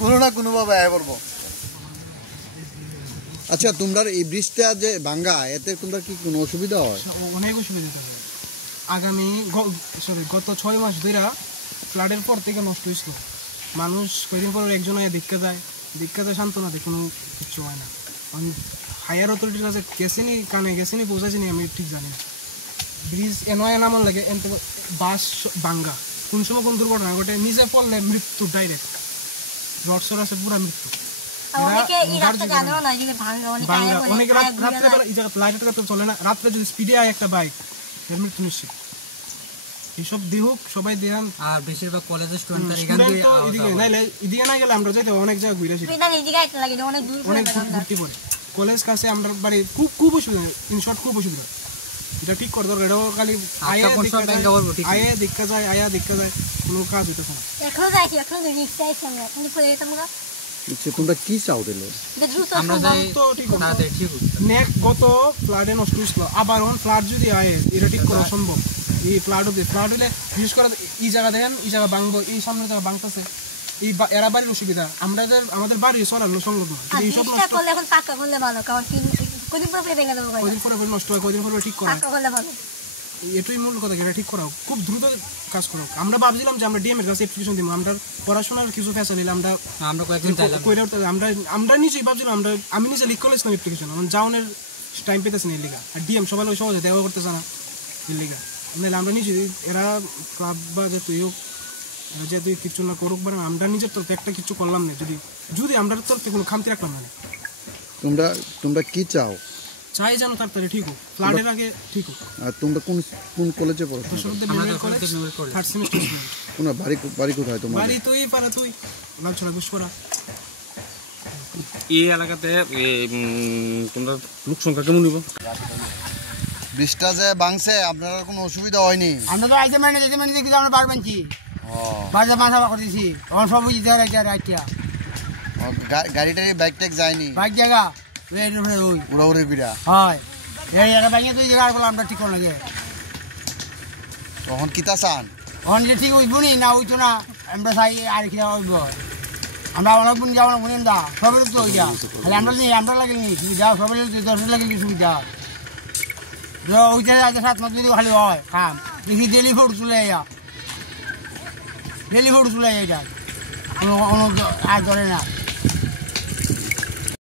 কোনো না কোনোভাবে আয় পড়বো। আচ্ছা, তোমরা এই ব্রিজটা যে ভাঙ্গা, এতে তোমরা কি কোনো অসুবিধা হয়? অনেক অসুবিধা হয়। আগামী গত 6 মাস ধরে ফ্লাডের পর থেকে নষ্ট হয়েছিল। মানুষ কয়েকদিন পর একজন দীক্ষা যায় সান্ত্বনা দেয়, কোনো কিছু হয় না। হায়ার অথরিটির কাছে গেছেনি, কানে গেছেনি, পৌঁছাছেনি, আমি ঠিক জানি না। ব্রিজ এনওয়ায় নামন লাগে, এত বাস ভাঙ্গা, কোন সময় কোন দুর্ঘটনা ঘটে, নিজে পড়লে মৃত্যু ডাইরেক্ট, রডসর আছে পুরা মৃত্যু। চলে না রাত্রে, যদি স্পিডে আয় একটা বাইক, মৃত্যু নিশ্চিত। এইসব দিহুক সবাই দেখান। আর বেশিরভাগ কলেজের স্টুডেন্ট এদিকে না গেলে আমরা যাইতে অনেক জায়গায় ঘুরেছি, অনেক ঘুরতে পড়ে। কলেজ কাছে আমরা বাড়ি খুব অসুবিধা, ইন শর্ট খুব অসুবিধা। এটা ঠিক করে দরকার। এটাও খালি আয়া দেখা যায়, কোনো কাজ হইতেছে না। তোমরা কি চাও দিলে? গত ফ্লাডে নষ্ট হয়েছিল, আবার ফ্লাড যদি আয়ে, এটা ঠিক করা সম্ভব। এই ফ্লাড হলে বিশেষ করে এই জায়গা দেখেন, এই জায়গা ভাঙবো, এই সামনে জায়গা ভাঙতেছে, এই এরা বাড়ির অসুবিধা, আমাদের বাড়ি চলার সংলগ্ন। এইসব নষ্ট হয়, কদিন পরে ঠিক করা, এটাই মূল কথা। এটা ঠিক করা খুব দ্রুত কাজ করা। আমরা ভাবছিলাম যে আমরা ডিএম এর কাছে অ্যাপ্লিকেশন দিব, আমরা পড়াশোনার কিছু ফ্যাসিলিটি আমরা নিজেই ভাবছিলাম, আমি নিজে লিখ করেছিলাম অ্যাপ্লিকেশন, যাওনের টাইম পেতেছি না এর লিগা। আর ডিএম সবাই সহজে দেওয়া করতেছে না এর লিগা। নাহলে আমরা নিজে, এরা ক্লাব বা যে তুই হোক, যে তুই কিছু না করুক, বা আমরা নিজের তরফে একটা কিছু করলাম না, যদি আমরা তরফে কোনো খামতি রাখলাম না। তোমরা কি চাও? চাই যেন তাড়াতাড়ি ঠিক হোক, ফ্লাডের আগে ঠিক হোক। আর তোমরা কোন কলেজে পড়ো? Third semester. কোন বাড়ি কোথায় তোমার? বাড়ি তুই পারা, তুই লালছড়া ঘুষপড়া। এই এলাকাতে তোমরা লোক সংখ্যা কেমন নিব? ব্রিজটা যে ভাঙছে, আপনার কোনো অসুবিধা হয়নি? আমরা তো আইতে মানে যেতে মানে দেখি আমরা বার বানছি, বাড়িতে মাথা করে দিছি, আমার সব বুঝতে গাড়িটা বাইক ট্যাক যায়নি? বাইক জায়গা উড়াউড়ি বিড়া হয়, ভাঙিয়ে তুই জায়গা বলে আমরা ঠিক করে লাগে। তখন কিতা চান? তখন যে ঠিক হইব নি না হইতো না, আমরা চাই আর কি হইব। আমরা অনেক বোন যাবো না, বোনেন দা সবের তো ওইটা, তাহলে আমরা লাগিল নি সুবিধা, সবাই 10 লাগিল সুবিধা। ওইটা 7 মাস যদি খালি হয় কাম, দেখি ডেলি ফটো চলে এটা কোনো আর ধরে না।